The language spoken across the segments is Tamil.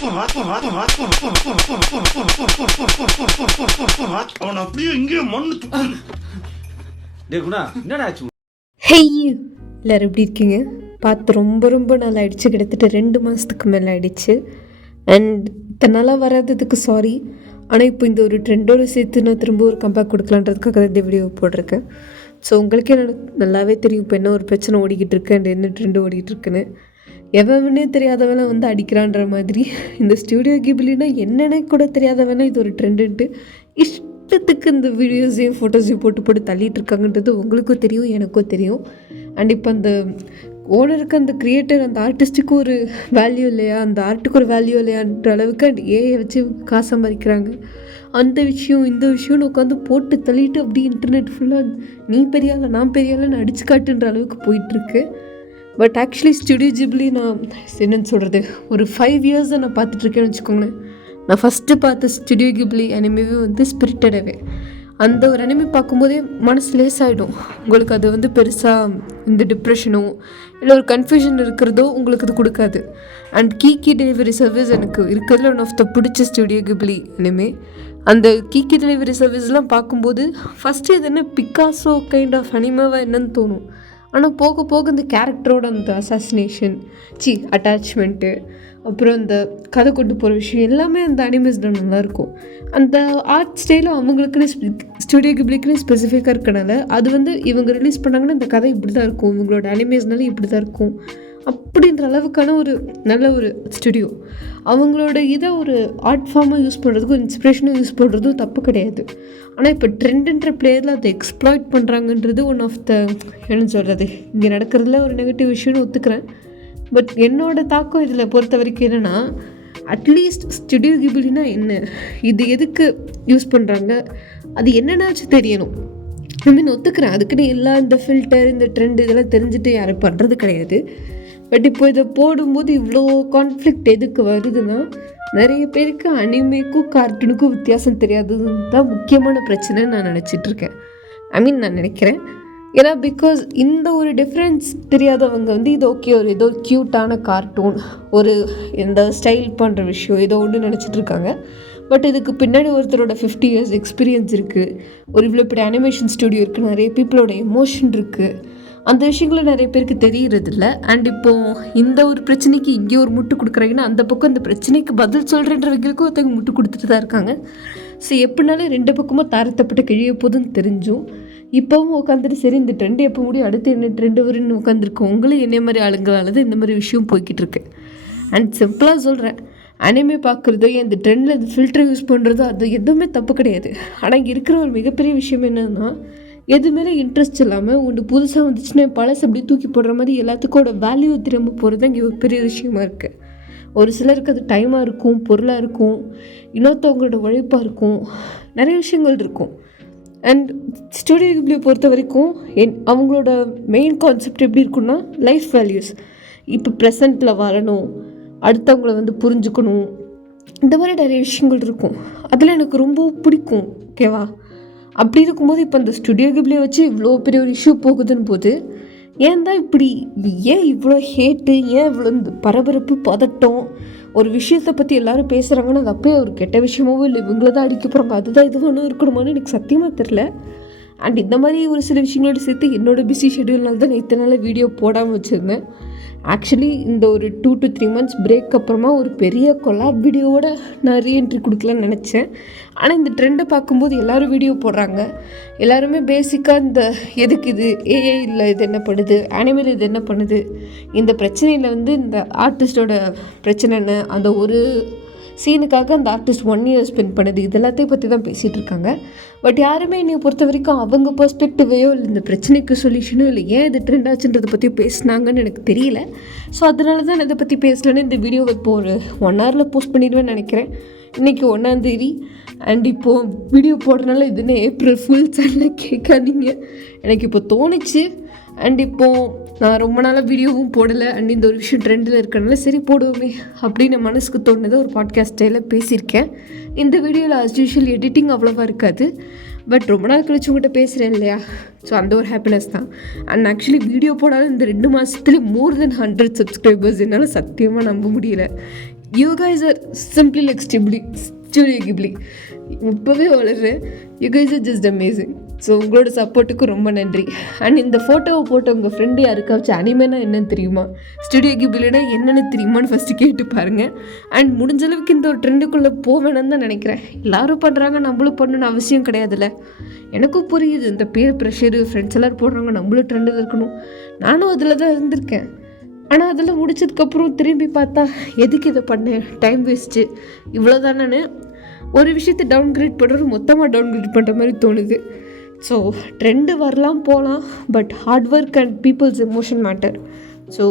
அவன் அப்படியே இங்கே மண்ணு என்னடா ஹெய் எல்லோரும் எப்படி இருக்கீங்க? பார்த்து ரொம்ப ரொம்ப நாள் ஆகிடுச்சு, கிட்டத்தட்ட 2 மாதத்துக்கு மேலே ஆகிடுச்சு. அண்ட் இத்தனை நாளாக வராததுக்கு சாரி. ஆனால் இப்போ இந்த ஒரு ட்ரெண்டோடு சேர்த்து நான் திரும்ப ஒரு கம்பேக் கொடுக்கலான்றதுக்காக தான் இந்த வீடியோ போட்டிருக்கேன். ஸோ உங்களுக்கே நல்லாவே தெரியும் இப்போ என்ன ஒரு பிரச்சனை ஓடிக்கிட்டு இருக்கு அண்ட் என்ன ட்ரெண்டு ஓடிக்கிட்டு இருக்குன்னு. எவனே தெரியாதவனை வந்து அடிக்கிறான்ற மாதிரி இந்த ஸ்டூடியோ கிபிலினா என்னென்ன கூட தெரியாதவனா இது ஒரு ட்ரெண்டுன்ட்டு இஷ்டத்துக்கு இந்த வீடியோஸையும் ஃபோட்டோஸையும் போட்டு தள்ளிட்டு இருக்காங்கன்றது உங்களுக்கும் தெரியும், எனக்கும் தெரியும். அண்ட் இப்போ அந்த ஓனருக்கு, அந்த கிரியேட்டர், அந்த ஆர்டிஸ்ட்டுக்கு ஒரு வேல்யூ இல்லையா, அந்த ஆர்ட்டுக்கு ஒரு வேல்யூ இல்லையான்ற அளவுக்கு அண்ட் ஏஐ வச்சு காசு சம்பாதிக்கிறாங்க. அந்த விஷயம் இந்த விஷயம்னு உட்காந்து போட்டு தள்ளிட்டு அப்படியே இன்டர்நெட் ஃபுல்லாக நீ பெரியால நான் பெரியாலன்னு அடிச்சு காட்டுன்ற அளவுக்கு போயிட்டுருக்கு. பட் ஆக்சுவலி ஸ்டுடியோ ஜிப்லி நான் என்னென்னு சொல்கிறது, ஒரு 5 இயர்ஸை நான் பார்த்துட்ருக்கேன்னு வச்சுக்கோங்களேன். நான் ஃபஸ்ட்டு பார்த்த ஸ்டுடியோ கிப்லி அனிமேவே வந்து ஸ்பிரிட்டட் அவே. அந்த ஒரு அனிமே பார்க்கும்போதே மனசு லேசாகிடும். உங்களுக்கு அது வந்து பெருசாக இந்த டிப்ரெஷனோ இல்லை ஒரு கன்ஃபியூஷன் இருக்கிறதோ உங்களுக்கு அது கொடுக்காது. அண்ட் கீ டெலிவரி சர்வீஸ் எனக்கு இருக்கிறதுல ஒன் ஆஃப் த பிடிச்ச ஸ்டுடியோ கிப்லி அனிமே. அந்த கீ டெலிவரி சர்வீஸ்லாம் பார்க்கும்போது ஃபஸ்ட்டு இது என்ன பிக்காசோ கைண்ட் ஆஃப் அனிமேவாக என்னன்னு தோணும். ஆனால் போக போக இந்த கேரக்டரோட அந்த அசாசினேஷன், அட்டாச்மெண்ட்டு, அப்புறம் அந்த கதை கொண்டு போகிற விஷயம் எல்லாமே அந்த அனிமேஸில் நல்லாயிருக்கும். அந்த ஆர்ட் ஸ்டைலும் அவங்களுக்குன்னு ஸ்டுடியோ கிப்லிக்குன்னு ஸ்பெசிஃபிக்காக இருக்கனால அது வந்து இவங்க ரிலீஸ் பண்ணாங்கன்னா இந்த கதை இப்படி தான் இருக்கும், இவங்களோட அனிமேஸ்னால இப்படி தான் இருக்கும் அப்படின்ற அளவுக்கான ஒரு நல்ல ஒரு ஸ்டுடியோ. அவங்களோட இதை ஒரு ஆர்ட் ஃபார்மாக யூஸ் பண்ணுறதுக்கும் இன்ஸ்பிரேஷனாக யூஸ் பண்ணுறதும் தப்பு கிடையாது. ஆனால் இப்போ ட்ரெண்டுன்ற பிளேயரில் அதை எக்ஸ்ப்ளாய்ட் பண்ணுறாங்கன்றது ஒன் ஆஃப் த என்ன சொல்கிறது, இங்கே நடக்கிறதுல ஒரு நெகட்டிவ் விஷயம்னு ஒத்துக்கிறேன். பட் என்னோடய தாக்கம் இதில் பொறுத்த வரைக்கும் என்னென்னா, அட்லீஸ்ட் ஸ்டுடியோ கிபிலினா என்ன, இது எதுக்கு யூஸ் பண்ணுறாங்க, அது என்னென்னாச்சும் தெரியணும். ஒத்துக்கிறேன், அதுக்குன்னு எல்லா இந்த ஃபில்டர் இந்த ட்ரெண்ட் இதெல்லாம் தெரிஞ்சுட்டு யாரும் பண்ணுறது கிடையாது. பட் இப்போ இதை போடும்போது இவ்வளோ கான்ஃப்ளிக்ட் எதுக்கு வருதுன்னா, நிறைய பேருக்கு அனிமேக்கும் கார்ட்டூனுக்கும் வித்தியாசம் தெரியாததுன்னு தான் முக்கியமான பிரச்சனைன்னு நான் நினச்சிட்ருக்கேன். நான் நினைக்கிறேன். ஏன்னா பிகாஸ் இந்த ஒரு டிஃப்ரென்ஸ் தெரியாதவங்க வந்து இது ஓகே ஒரு ஏதோ க்யூட்டான கார்ட்டூன், ஒரு இந்த ஸ்டைல் பண்ணுற விஷயம் ஏதோ ஒன்று நினச்சிட்ருக்காங்க. பட் இதுக்கு பின்னாடி ஒருத்தரோட 50 இயர்ஸ் எக்ஸ்பீரியன்ஸ் இருக்குது, ஒரு இவ்வளோ பெரிய அனிமேஷன் ஸ்டுடியோ இருக்குது, நிறைய பீப்புளோட எமோஷன் இருக்குது. அந்த விஷயங்கள நிறைய பேருக்கு தெரியறதில்ல. அண்ட் இப்போது இந்த ஒரு பிரச்சனைக்கு இங்கே ஒரு முட்டு கொடுக்குறாங்கன்னா அந்த பக்கம் இந்த பிரச்சனைக்கு பதில் சொல்கிறன்றவங்களுக்கும் ஒருத்தவங்க முட்டு கொடுத்துட்டு தான் இருக்காங்க. ஸோ எப்படினாலும் 2 பக்கமும் தாரத்தப்பட்ட கிழிய போதுன்னு தெரிஞ்சும் இப்போவும் உட்காந்துட்டு சரி இந்த ட்ரெண்டு எப்போ முடியும், அடுத்து என்ன ட்ரெண்டு வரும்னு உட்காந்துருக்கோம். உங்களும் என்ன மாதிரி ஆளுங்களால தான் இந்த மாதிரி விஷயம் போய்கிட்டு இருக்கு. அண்ட் சிம்பிளாக சொல்கிறேன், அனிமே பார்க்குறதோ இந்த ட்ரெண்டில் இந்த ஃபில்டர் யூஸ் பண்ணுறதோ அது எதுவுமே தப்பு கிடையாது. ஆனால் இங்கே இருக்கிற ஒரு மிகப்பெரிய விஷயம் என்னென்னா, எது மேலே இன்ட்ரெஸ்ட் இல்லாமல் ஒன்று புதுசாக வந்துச்சுன்னா பழசு அப்படி தூக்கி போடுற மாதிரி எல்லாத்துக்கோட வேல்யூ திரும்ப போகிறது தான் இங்கே ஒரு பெரிய விஷயமா இருக்குது. ஒரு சிலருக்கு அது டைமாக இருக்கும், பொருளாக இருக்கும், இன்னொருத்தவங்களோட உழைப்பாக இருக்கும், நிறைய விஷயங்கள் இருக்கும். அண்ட் ஸ்டுடியோ கிப்லியை பொறுத்த வரைக்கும் அவங்களோட மெயின் கான்செப்ட் எப்படி இருக்குன்னா, லைஃப் வேல்யூஸ். இப்போ ப்ரெசண்ட்டில் வரணும், அடுத்தவங்களை வந்து புரிஞ்சுக்கணும், இந்த மாதிரி நிறைய விஷயங்கள் இருக்கும். அதில் எனக்கு ரொம்ப பிடிக்கும். ஓகேவா? அப்படி இருக்கும்போது இப்போ அந்த ஸ்டுடியோ கிப்லியை வச்சு இவ்வளோ பெரிய ஒரு இஷ்யூ போகுதுன்னு போது ஏன் தான் இப்படி, ஏன் இவ்வளோ ஹேட்டு, ஏன் இவ்வளோ இந்த பரபரப்பு பதட்டம், ஒரு விஷயத்தை பற்றி எல்லோரும் பேசுகிறாங்கன்னா அது அப்போயே ஒரு கெட்ட விஷயமாவோ இல்லை இவங்கள தான் அடிக்க போகிறாங்க அதுதான் இது ஒன்றும் இருக்கணுமான்னு எனக்கு சத்தியமாக தெரில. அண்ட் இந்த மாதிரி ஒரு சில விஷயங்களோட சேர்த்து என்னோடய பிஸி ஷெட்யூல்னால தான் நான் இத்தனை நாள் வீடியோ போடாமல் வச்சுருந்தேன். ஆக்சுவலி இந்த ஒரு 2 to 3 months பிரேக் அப்புறமா ஒரு பெரிய கொலாப் வீடியோவோட நான் ரீஎன்ட்ரி கொடுக்கலான்னு நினச்சேன். ஆனால் இந்த ட்ரெண்டை பார்க்கும்போது எல்லோரும் வீடியோ போடுறாங்க. எல்லாருமே பேசிக்காக இந்த எதுக்கு இது ஏஐ இல்லை இது என்ன பண்ணுது, அனிமேல் இது என்ன பண்ணுது, இந்த பிரச்சனையில் வந்து இந்த ஆர்டிஸ்டோட பிரச்சனை என்ன, அந்த ஒரு சீனுக்காக அந்த ஆர்டிஸ்ட் 1 year ஸ்பெண்ட் பண்ணுது, இது எல்லாத்தையும் பற்றி தான் பேசிகிட்டு இருக்காங்க. பட் யாருமே என்னை பொறுத்த வரைக்கும் அவங்க பெர்ஸ்பெக்டிவையோ இல்லை இந்த பிரச்சனைக்கு சொல்யூஷனோ இல்லை ஏன் இது ட்ரெண்ட் ஆச்சுன்றதை பற்றி பேசினாங்கன்னு எனக்கு தெரியல. ஸோ அதனால தான் நான் இதை பற்றி பேசலன்னு இந்த வீடியோவை இப்போ ஒரு 1 hourல போஸ்ட் பண்ணிடுவேன்னு நினைக்கிறேன். இன்றைக்கி 1ஆம் தேதி. அண்ட் இப்போது வீடியோ போடுறதுனால இதுன்னு April Fools கேட்காதீங்க, எனக்கு இப்போ தோணுச்சு. அண்ட் இப்போது நான் ரொம்ப நாளாக வீடியோவும் போடலை. அண்ட் இந்த ஒரு விஷயம் ட்ரெண்டில் இருக்கிறனால சரி போடுவோமே அப்படின்னு மனசுக்கு தோணுதை ஒரு பாட்காஸ்ட் ஸ்டைலில் பேசியிருக்கேன். இந்த வீடியோவில் ஆஸ் யூஷுவல் எடிட்டிங் அவ்வளோவா இருக்காது. பட் ரொம்ப நாள் கழிச்சு உங்கள்கிட்ட பேசுகிறேன் இல்லையா, ஸோ அந்த ஒரு ஹாப்பினஸ் தான். அண்ட் ஆக்சுவலி வீடியோ போடாத இந்த 2 மாதத்துலேயே more than 100 subscribers என்னால் சத்தியமாக நம்ப முடியல. You guys are simply like Studio Ghibli. இப்போவே வளர்றேன். You guys are just amazing. So உங்களோட சப்போர்ட்டுக்கு ரொம்ப நன்றி. அண்ட் இந்த ஃபோட்டோவை போட்ட உங்கள் ஃப்ரெண்டு யாருக்காச்சும் அனிமேனா என்னன்னு தெரியுமா, ஸ்டுடியோ கிப்ளினா என்னென்னு தெரியுமான்னு ஃபஸ்ட்டு கேட்டு பாருங்கள். அண்ட் முடிஞ்ச அளவுக்கு இந்த ஒரு ட்ரெண்டுக்குள்ளே போவேணும்னு தான் நினைக்கிறேன். எல்லோரும் பண்ணுறாங்க, நம்மளும் பண்ணணும்னு அவசியம் கிடையாதுல்ல. எனக்கும் புரியுது இந்த பேர் ப்ரெஷரு, ஃப்ரெண்ட்ஸ் எல்லோரும் போடுறாங்க, நம்மளும் ட்ரெண்டில் இருக்கணும். நானும் அதில் தான் இருந்திருக்கேன். ஆனால் அதில் முடிச்சதுக்கப்புறம் திரும்பி பார்த்தா எதுக்கு இதை பண்ணேன், டைம் வேஸ்ட்டு, இவ்வளோதானு ஒரு விஷயத்தை டவுன்கிரேட் பண்ணுறது மொத்தமாக டவுன்கிரேட் பண்ணுற மாதிரி தோணுது. ஸோ ட்ரெண்டு வரலாம் போகலாம், but hard work and peoples emotion matter. So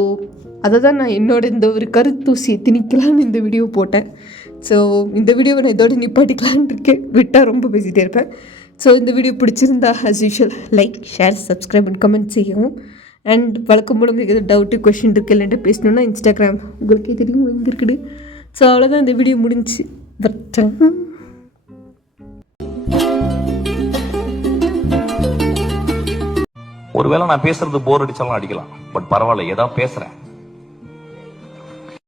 அதை தான் நான் இந்த ஒரு கருத்தூசியை திணிக்கலான்னு இந்த வீடியோ போட்டேன். ஸோ இந்த வீடியோவை நான் இதோட நிப்பாட்டிக்கலான்னு இருக்கேன், விட்டால் ரொம்ப பேசிகிட்டே இருப்பேன். ஸோ இந்த வீடியோ பிடிச்சிருந்தா as usual like, share, subscribe and comment செய்யவும். அண்ட் வழக்கம் போல உங்களுக்கு எதாவது டவுட்டு, கொஷின் இருக்குது இல்லைன்ட்டு பேசணுன்னா இன்ஸ்டாகிராம் உங்களுக்கே தெரியும் எங்கே இருக்குது. ஸோ அவ்வளோதான், இந்த வீடியோ முடிஞ்சு. ஒருவேளை நான் பேசுறது போர் அடிச்சாலும் அடிக்கலாம், பட் பரவாயில்ல, ஏதாவது பேசுறேன்.